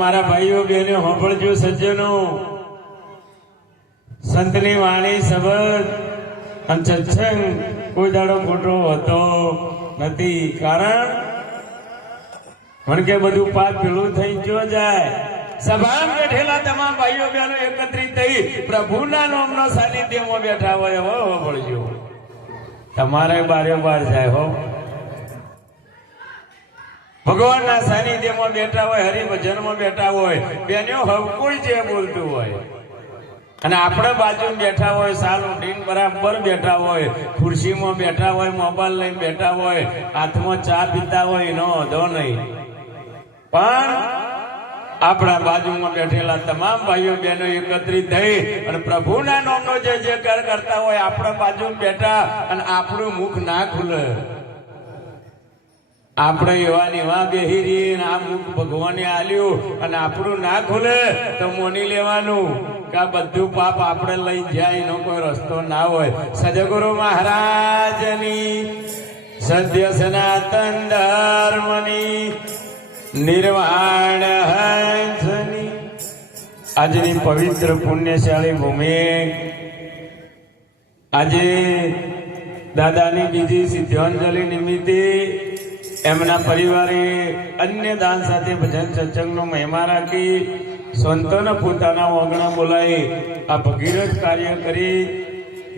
મારા ભાઈઓ બહેનો સાંભળજો સજ્જનો, સંતની વાણી શબ્દ અને સત્સંગ કોઈ દાડો ખોટો હોતો નથી. કારણ મને કે બધું પાપ ભેળું થઈ જો જાય. સભામાં બેઠેલા તમામ ભાઈઓ બહેનો એકત્રિત થઈ પ્રભુના નામનો સાનિધ્યમાં બેઠા હોય હો સાંભળજો. તમારે બારે બાર જાય હો, ભગવાનના સાનિધ્યમાં બેઠા હોય, હરિભજનમાં બેઠા હોય, બેનો હવકુય જે બોલતું હોય અને આપણે બાજુ બેઠા હોય, સાલું ડીન બરાબર બેઠા હોય, ખુરશીમાં બેઠા હોય, મોબાઈલ લઈને બેઠા હોય, હાથમાં ચા પીતા હોય, એનો વાંધો નહીં. પણ આપણા બાજુમાં બેઠેલા તમામ ભાઈઓ બહેનો એકત્રિત થઈ અને પ્રભુના નામનો જે કરતા હોય, આપણા બાજુ બેઠા અને આપણું મુખ ના ખુલે, આપણે એવા એવા બેહી રહીએ, આ મુખ ભગવાને આલ્યું અને આપણું ના ખુલે તો મોની લેવાનું કે આ બધું પાપ આપણે લઈ જાય, એનો કોઈ રસ્તો ના હોય. સદગુરુ મહારાજની સત્ય સનાતન ધર્મની નિર્વાણ હંસની આજની પવિત્ર પુણ્યશાળી ભૂમિ, આજે દાદાની બીજી સિદ્ધાંજલિ નિમિત્તે એમના પરિવારે અન્ય દાન સાથે ભજન સત્સંગનો મહિમા રાખી સંતોને પોતાના ઓગણા બોલાવી આ ભગીરથ કાર્ય કરી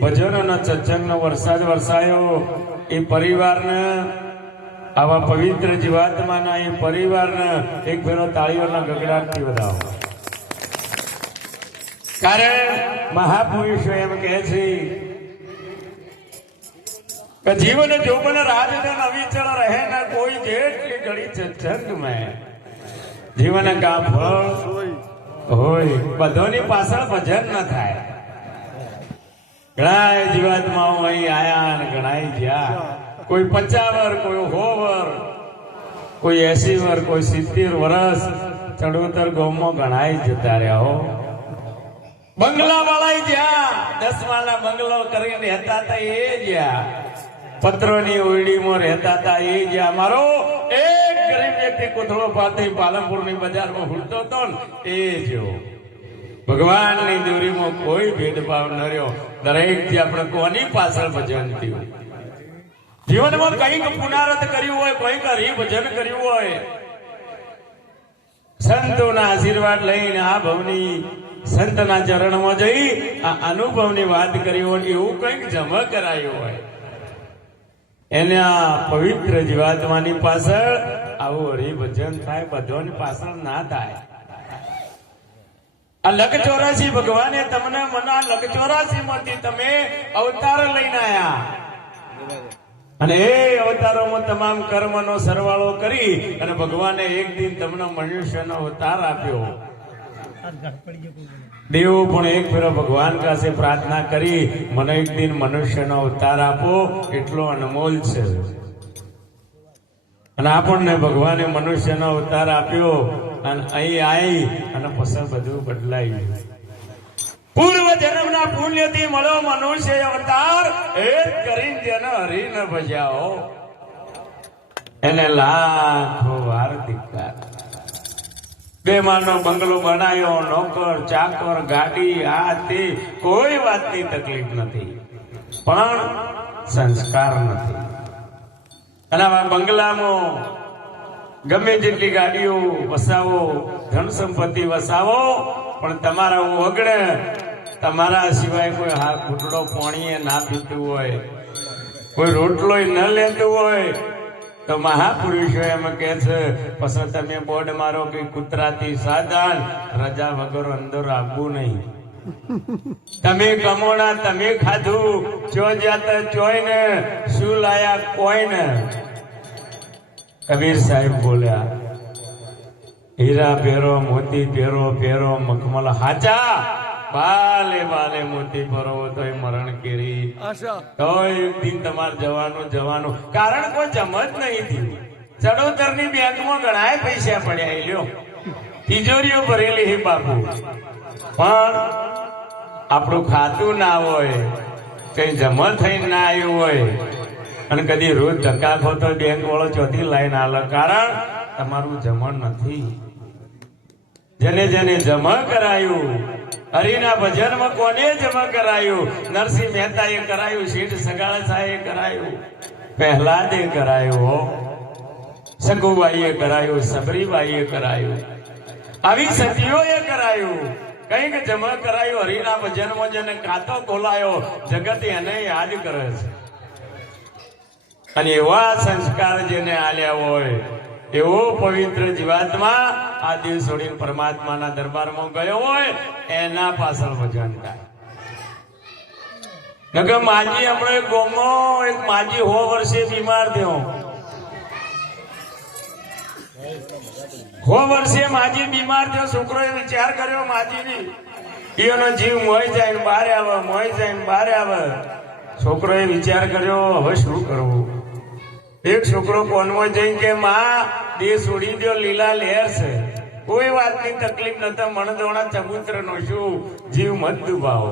ભજન અને સત્સંગનો વરસાદ વરસાયો. એ પરિવારને, આવા પવિત્ર જીવાત્માના એ પરિવારને એક ફેરો તાળીઓના ગગડાટથી વધાવો. કારણ મહાપુરુષો એમ કહે છે કે જીવન જોબન રાજધન અવિચળ રહે ન કોઈ જેટલી ઘડી સત્સંગ મેં. જીવન કા ફળ હોય, બધોની પાછળ ભજન ન થાય. ઘણા જીવાત્માઓ અહીં આયા અને ઘણા જ્યાં, કોઈ 50 વર, કોઈ 100 વર, કોઈ 80 વર, કોઈ 70 વર્ષ ચડોતર ગામમાં ઘણા જતા રહ્યા હો. બંગલા વાળા જ્યાં 10 માળના બંગલો કરીને રહેતા હતા એ જ્યાં, પત્રોની ઓરડીમાં રહેતા હતા એ જ્યાં, મારો એક ગરીબ વ્યક્તિ કોથળો પાથી પાલનપુરની બજારમાં ફૂટતો હતો ને એ જો. ભગવાનની દોરીમાં કોઈ ભેદભાવ ન રહ્યો. દરેક જે આપણે કોની પાછળ ભજન થયું, જીવનમાં કંઈક પુનરાવર્ત કર્યું હોય, કંઈક હરિભજન કર્યું હોય, સંતોના આશીર્વાદ લઈને આ ભવની સંતના ચરણમાં જઈ આ અનુભવની વાત કરી હોય, એવું કંઈક જમા કરાયું હોય, એના પવિત્ર જીવાત્માની પાછળ આવું હરિભજન થાય, બધોની પાછળ ના થાય. આ લખ 84 ભગવાને તમને મને આ લખ 84 માંથી તમે અવતાર લઈને આયા અને એ અવતારોમાં તમામ કર્મનો સરવાળો કરી અને ભગવાને એક દિન તમને મનુષ્યનો અવતાર આપ્યો. દેવો પણ એક ફેરો ભગવાન પાસે પ્રાર્થના કરી, મને એક દિન મનુષ્યનો અવતાર આપો, એટલો અનમોલ છે. અને આપણને ભગવાને મનુષ્યનો અવતાર આપ્યો અને અહીં આવી અને પછી બધું બદલાયું. પૂર્વ જન્મના પુણ્યથી મળ્યો મનુષ્ય અવતાર, એ કરીને જેને હરીને ભજ્યાઓ એને લાખો વાર ધિક્કાર. 2 માળનો બંગલો બનાવ્યો, નોકર ચાકર, ગાડી, આ તે, કોઈ વાતની તકલીફ નથી, પણ સંસ્કાર નથી. અને આ બંગલામાં ગમે જેટલી ગાડીઓ વસાવો, ધન સંપત્તિ વસાવો, પણ તમારા ઓગણે તમારા સિવાય કોઈ હાથ ઘૂંટડો પાણીએ ના પીતું હોય, કોઈ રોટલો ન લેતું હોય, તો મહાપુરુષો એમ કે છે પછી તમે બોર્ડ મારો કે કૂતરાથી સાધન, રજા વગર અંદર આવવું નહીં. તમે કમોણા, તમે ખાધું, ચો જાતા ચોય ને, શું લાયા કોઈ ને. કબીર સાહેબ બોલ્યા, હીરા પહેરો, મોતી પહેરો, પહેરો મખમલ હાચા, બાલે બાલે મોતી ભરો તો મરણ કેરી. તો એક દિન તમારે જવાનું. કારણ કોઈ જમ જ નહીં થયું. ચડોતરની બેંકમાં ઘણા પૈસા પડ્યા, લ્યો તિજોરીઓ ભરેલી હે બાપુ, પણ આપણું ખાતું ના હોય, કઈ જમા થઈને ના આવ્યું હોય અને કદી રોજ ધક્કા ખોતો બેંક વાળો ચોથી લાઈન આલે, કારણ તમારું જમણ નથી. જેને જેને જમા કરાયું, હરિના ભજનમાં કોને જમા કરાયું? નરસિંહ મહેતાએ કરાયું, શેઠ સગાળાએ કરાયું, પહેલાદે કરાયું, હો સગુબાઈએ કરાયું, સબરીબાઈએ કરાયું, આવી સતીઓએ કરાયું. કઈક જમા કરાયું. હરિના ભજનમાં જેને ખાતો ખોલાયો, જગત એને યાદ કરે છે. અને એવા સંસ્કાર જેને આલ્યા હોય, એવો પવિત્ર જીવાત્મા આ દિલ છોડીને પરમાત્માના દરબારમાં ગયો હોય, એના પાછળ ભજન થાય. નકર માજી હમણાં એક ગામમાં એક માજી 100 વર્ષે બીમાર થયો. 100 વર્ષે માજી બીમાર થયો. છોકરોએ વિચાર કર્યો માજીની એનો જીવ મોઈ જાય ને બહાર આવે, મોઈ જાય ને બહાર આવે. છોકરોએ વિચાર કર્યો હવે શું કરવું. એક છોકરો કોનમાં જઈને કે માં દેહ છોડી દો, લીલા લહેર છે, કોઈ વાતની તકલીફ નતા, મણદોણા ચબૂતર નો શું, જીવ મત ડૂબાવો.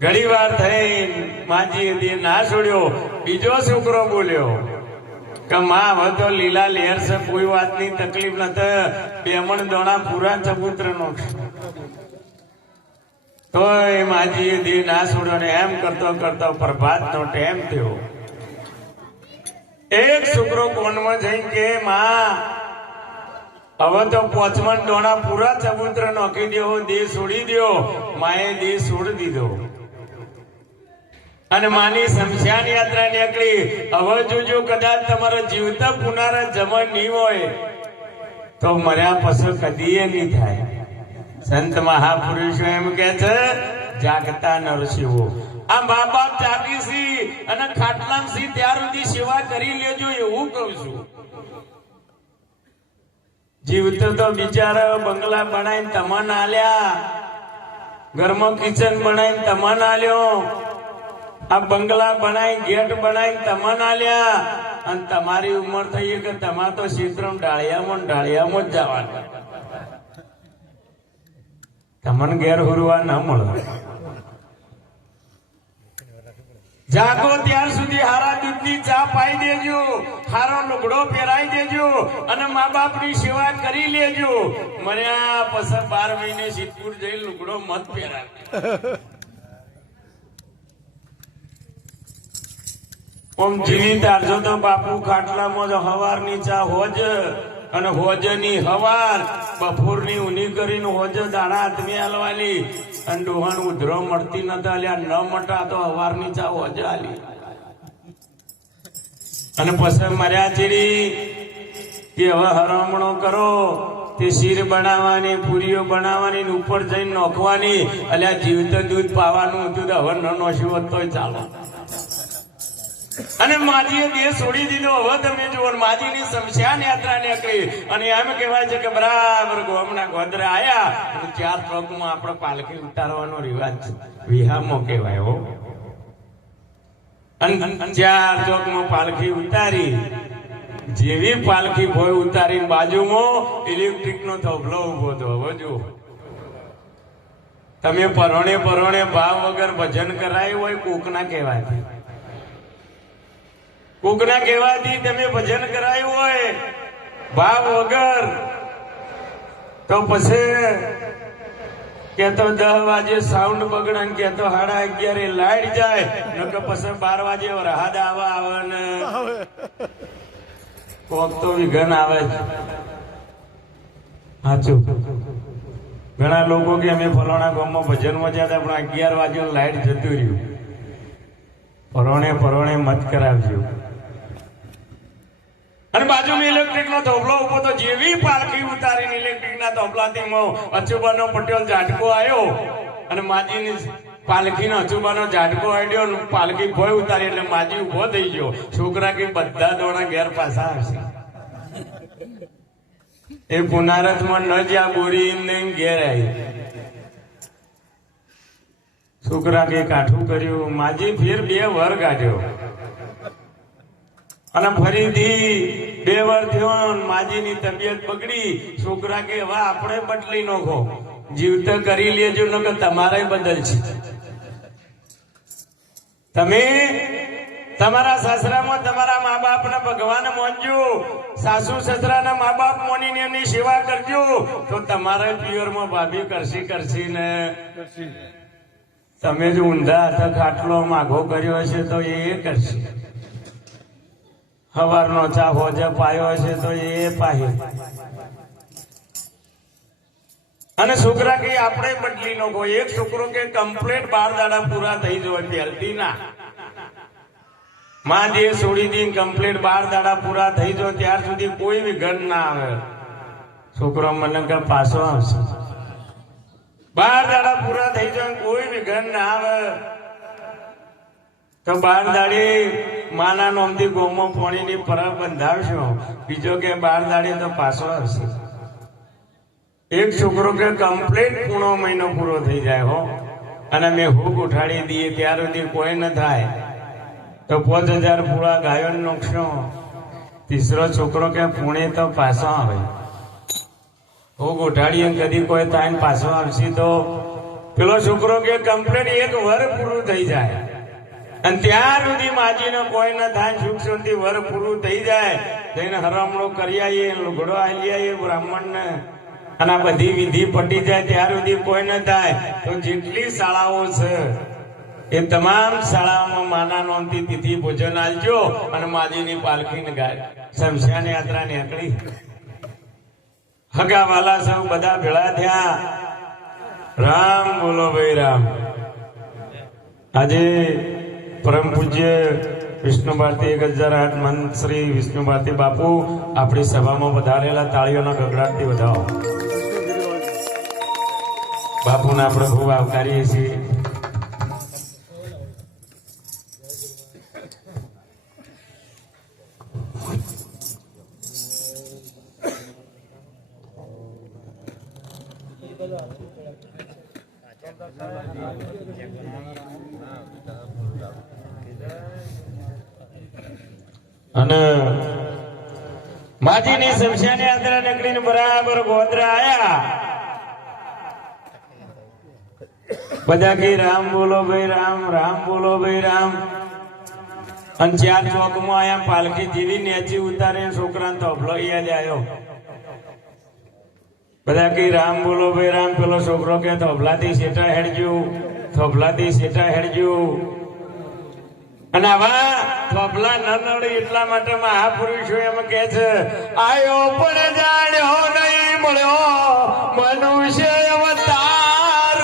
ઘણી વાર થઈ માજીએ દેહ ના છોડ્યો. બીજો છોકરો બોલ્યો કે માં હવે તો લીલા લહેર છે, કોઈ વાતની તકલીફ નતા, 2 મણદોણા પૂરા ચબૂતર નો. તોય માજીએ દેહ ના છોડ્યો ને એમ કરતો કરતો પ્રભાત નો ટાઈમ થયો. એક છોકરો કોનમાં જઈને કે માં હવે તો 5 મણદોણા પૂરા ચબૂતર નોખી દેવો, દેહ છોડી દો. માએ દેહ છોડી દીધો અને માની શમશાન યાત્રા નીકળી. હવે જોજો કદાચ તમારો જીવતા પુનરા જમણ નહીં હોય તો મર્યા પછી કદી નહીં થાય. સંત મહાપુરુષો એમ કે છે જાગતા નરસિંહો. આ મા બાપ જાગી સી અને ખાટલામ સી ત્યાર સુધી સેવા કરી લેજો એવું કહું છું. જીવતો તો બિચારા બંગલા બનાવીને તમને આલ્યા, ઘરમાં કિચન બનાવીને તમને આલ્યો, આ બંગલા બનાવી ગેટ બનાવીને તમને આલ્યા, અને તમારી ઉંમર થઈ કે તમારે તો ક્ષેત્રમાં ડાળિયામાં જ જવાનું. તમને ઘેર હુરવા ન મળે. જાગો ત્યાર સુધી હારા દૂધની ચા પાઈ દેજો, હારો લુગડો પહેરાઈ દેજો અને મા બાપની સેવા કરી લેજો. મર્યા પછી 12 મહિને સિદ્ધપુર જઈ લુગડો મત પહેરાવે. ઓમ જીવી તારજો તો બાપુ ખાટલામાં જ હવારની ચા હોજ અને હોજની હવાર, બપોરની ઊની કરીને હોજ દાણા હાથમી હાલવાની, અને ડોહાણ ઉધરો મળતી નતા લ્યા, ન મટા તો હવારની ચા હોજ હાલી. અને પછી મર્યા ચીડી કે હવે હરામણો કરો, તે શીર બનાવવાની, પૂરીઓ બનાવવાની, ઉપર જઈને નોખવાની. અલ્યા જીવતો દૂધ પાવાનું હતું તો હવે ન નોશ્યું હોત તોય ચાલો. અને માજીએ દેહ છોડી દીધો. હવે તમે જુઓ માજીની શમશાન યાત્રા નીકળી અને એમ કહેવાય છે કે બરાબર ગોમના ગોદરા આયા અને 4 ચોકમાં આપણે પાલખી ઉતારવાનો રિવાજ છે, વિહામો કહેવાય. હો અને 4 ચોકમાં પાલખી ઉતારી. જેવી પાલખી ભોય ઉતારી બાજુમાં ઇલેક્ટ્રિક નો થોભલો ઉભો હતો. હવે જુઓ તમે પરોણે પરોણે ભાવ વગર ભજન કરાયું હોય કોકના કહેવાય, કોકના કહેવાથી તમે ભજન કરાયું હોય ભાવ વગર, તો પછી કેતો 10 વાગે સાઉન્ડ બગડે ને કેતો 11:30 લાઈટ જાય, નકર પછી 12 વાગે રાહત આવે ને કોક તો વિઘન આવે છે. સાચું. ઘણા લોકો કે અમે ફલાણા ગામમાં ભજનમાં જતા પણ 11 વાગે લાઈટ જતું રહ્યું. પરોણે પરોણે મત કરાવજો. અને બાજુમાં ઇલેક્ટ્રિક નો થોભલો ઉભો તો જેવી પાલખી ઉતારીને ઇલેક્ટ્રિક ના થોભલાથી અચુબાનો પટેલ ઝાટકો આવ્યો અને માજીની પાલખીનો અચુબાનો ઝાટકો આવ્યો, પાલખી ભોય ઉતારી એટલે માજી ઉભો થઈ ગયો. છોકરા કે બધા દોણા ઘેર પાછા આવશે. એ પુનારથમાં ન જ્યાં બોરી ઘેર આવી. છોકરા કે કાઠું કર્યું. માજી ફેર 2 વર કાઢ્યો અને ફરીથી 2 વાર થયો. માજીની તબિયત બગડી. છોકરા કે હવે આપણે બદલી નાખો, જીવતો કરી લેજો નકર તમારે બદલશે. તમે તમારા સાસરામાં તમારા મા બાપને ભગવાન માનજો, સાસુ સસરાના મા બાપ માનીને એમની સેવા કરજો તો તમારે તમારે પિયરમાં ભાભી કરશી ને તમે જો ઊંધા હાથે ખાટલો માઘો કર્યો હશે તો એ કરશે, સવારનો ચા હોજે પાયો હશે તો એ પાહે. અને છોકરા કે આપણે બદલી નો કોઈ એક છોકરો કે કમ્પ્લેટ 12 દાડા પૂરા થઈ જાય પહેલથી ના માં દે છોડી દી કમ્પ્લેટ 12 દાડા પૂરા થઈ જાય ત્યાર સુધી કોઈ વિઘન ના આવે. છોકરો મને કે પાછો આવશે 12 દાડા પૂરા થઈ જાય કોઈ વિઘન ના આવે તો 12 દાડી માના નોમથી ગોમો પાણીની પરબ બંધાવશો, બીજો કે 12 દાડી તો પાછો આવશે. એક છોકરો કે કમ્પ્લીટ પૂણો મહિનો પૂરો થઈ જાય હો અને મેં હુક ઉઠાડી દઈએ ત્યાર સુધી કોઈ ન થાય તો 5000 પૂરા ગાયો નોખશો. ત્રીજો છોકરો કે પુણે તો પાછો આવે, હુક ઉઠાડીએ કદી કોઈ થાય ને પાછો આવશે તો પેલો છોકરો કે કમ્પ્લીટ 1 વર પૂરું થઈ જાય અને ત્યાર સુધી માજીને કોઈ ન થાય, સુખ શાંતિ વર પૂરું થઈ જાય જઈને હરામણો કરી આવીએ, લુગડો આલી આવીએ બ્રાહ્મણ ને અને આ બધી વિધિ પટી જાય ત્યાર સુધી કોઈ ન થાય તો જેટલી શાળાઓ છે એ તમામ શાળાઓમાં માના નોંધથી તિથિ ભોજન આલજો અને માજીની પાલખીને ગાય શમશાન યાત્રા નીકળી. હગા વાલા સૌ બધા ભેળા થયા. રામ બોલો ભાઈ રામ. આજે પરમ પૂજ્ય વિષ્ણુ ભારતી 1008 મંત શ્રી વિષ્ણુ ભારતી બાપુ આપણી સભામાં વધારેલા તાળીઓના ગગડાટથી વધાવો. બાપુને આપણે ખૂબ આવકારીએ છીએ. અને માજીની શમશાન યાત્રા નીકળીને બરાબર ગોધરા આયા. બધા કે રામ બોલો ભાઈ રામ, રામ બોલો ભાઈ રામ. અને 4 ચોકમાં આયા પાલકી જેવી નેચી ઉતારે છોકરાને તોફલો યાદ આવ્યો. બધા કે રામ બોલો ભાઈ રામ. પેલો છોકરો કે થોભલાથી શેટા હેડજો, થોભલાથી શેટા હેડજો. અને આવા થોભલા ન નડે એટલા માટે મહાપુરુષો એમ કે છે આયો પણ જાણ્યો નહીં મળ્યો મનુષ્ય અવતાર.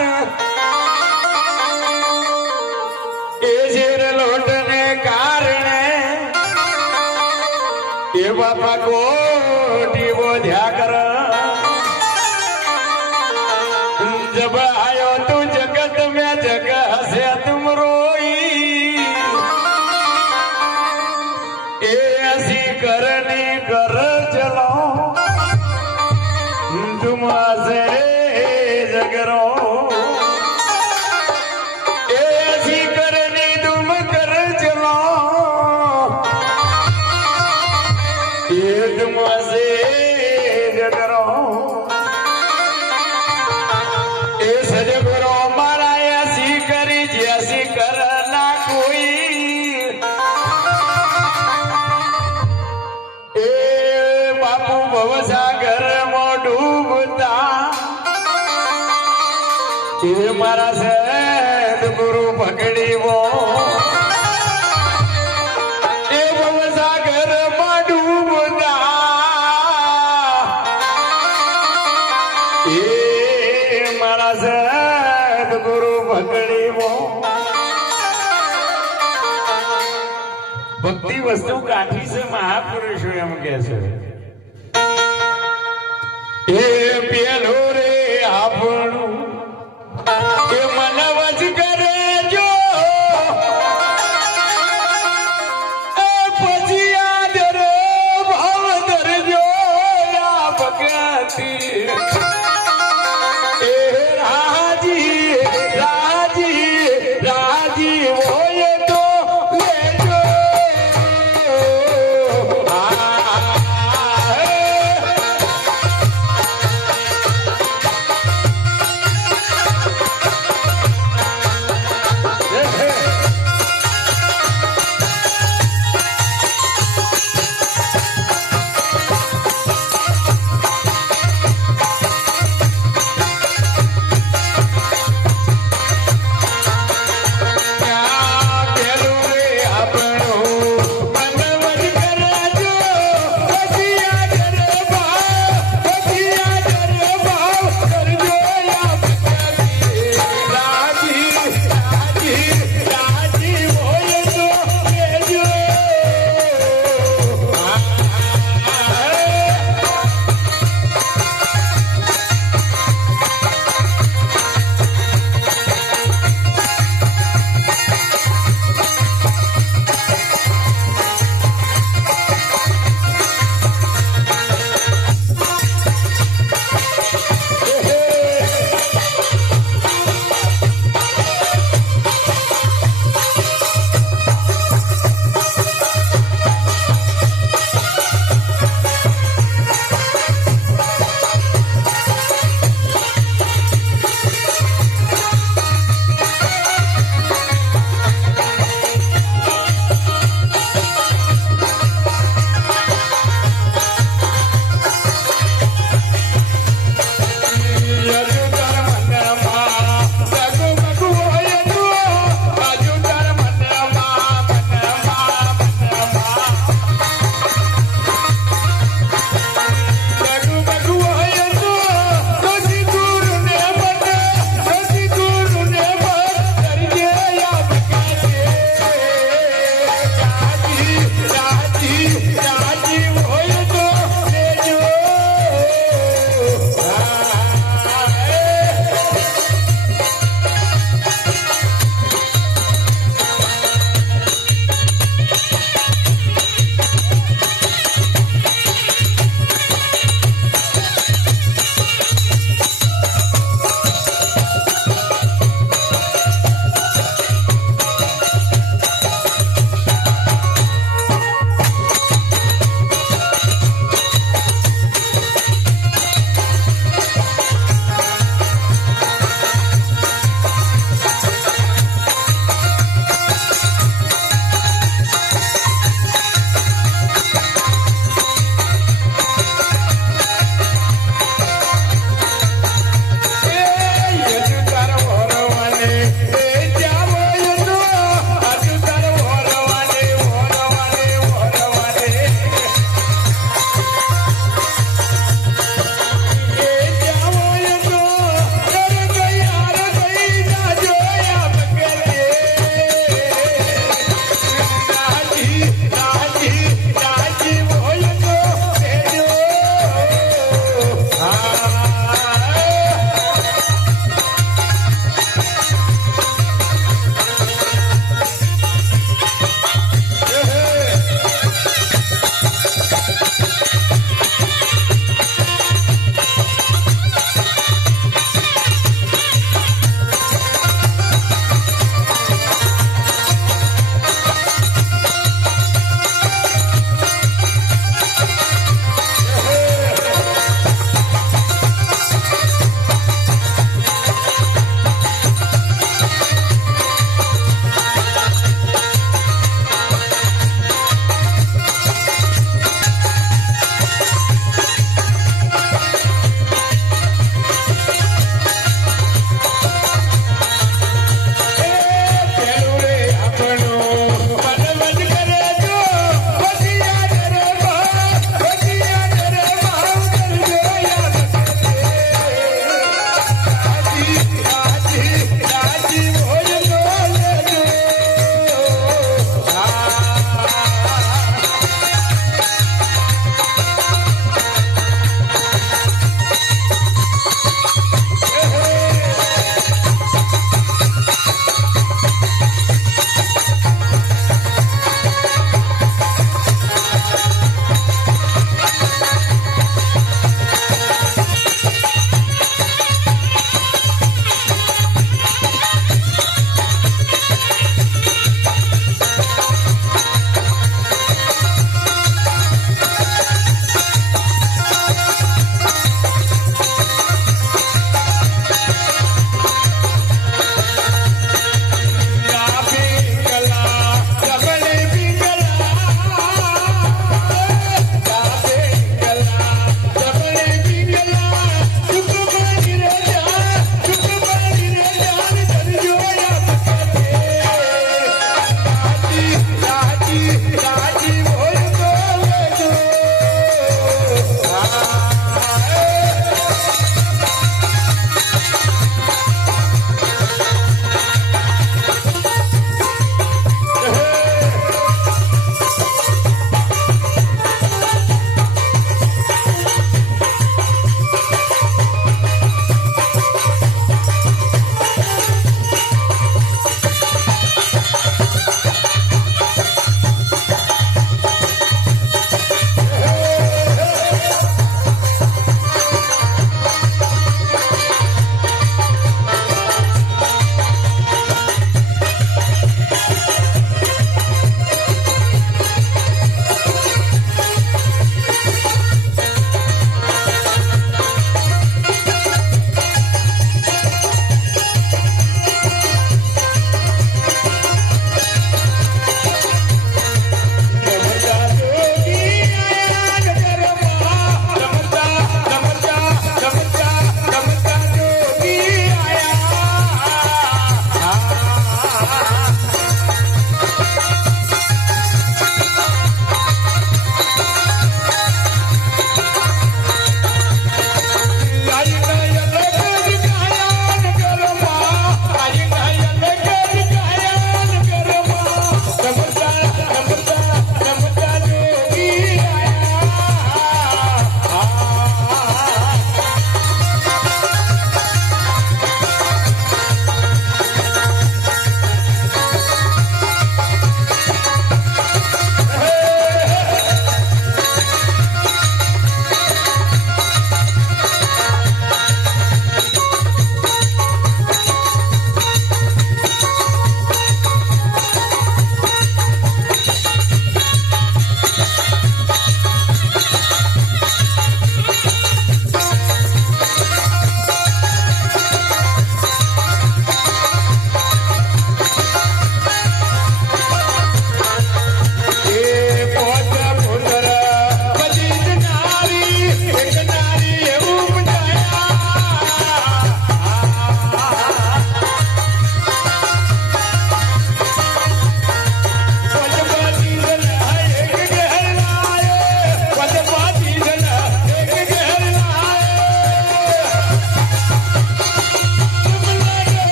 એ ઝેર લોટને કારણે એ બાપા કોટી બોધ્યા કર. જબ આયો તું જગત મેં જગ હસે તુમ રોઈ. એ ऐसी करनी कर चलो तुम से जगरो. ऐसी करनी तुम कर चलो ये तुम से जगरो. ए सजगरो मारा ऐसी करी जैसी करना कोई. भवसागर में डूबता ये मारा सद गुरु पकड़ी वो. ये भवसागर में डूबता ये मारा सद गुरु पकड़ी वो. भक्ति वस्तु काठी से महापुरुषो एम के છે એ પેલો રે આપણું એ મનવજ કરે જો પછી યાદ રે ભાવ ધરજો ભગતી.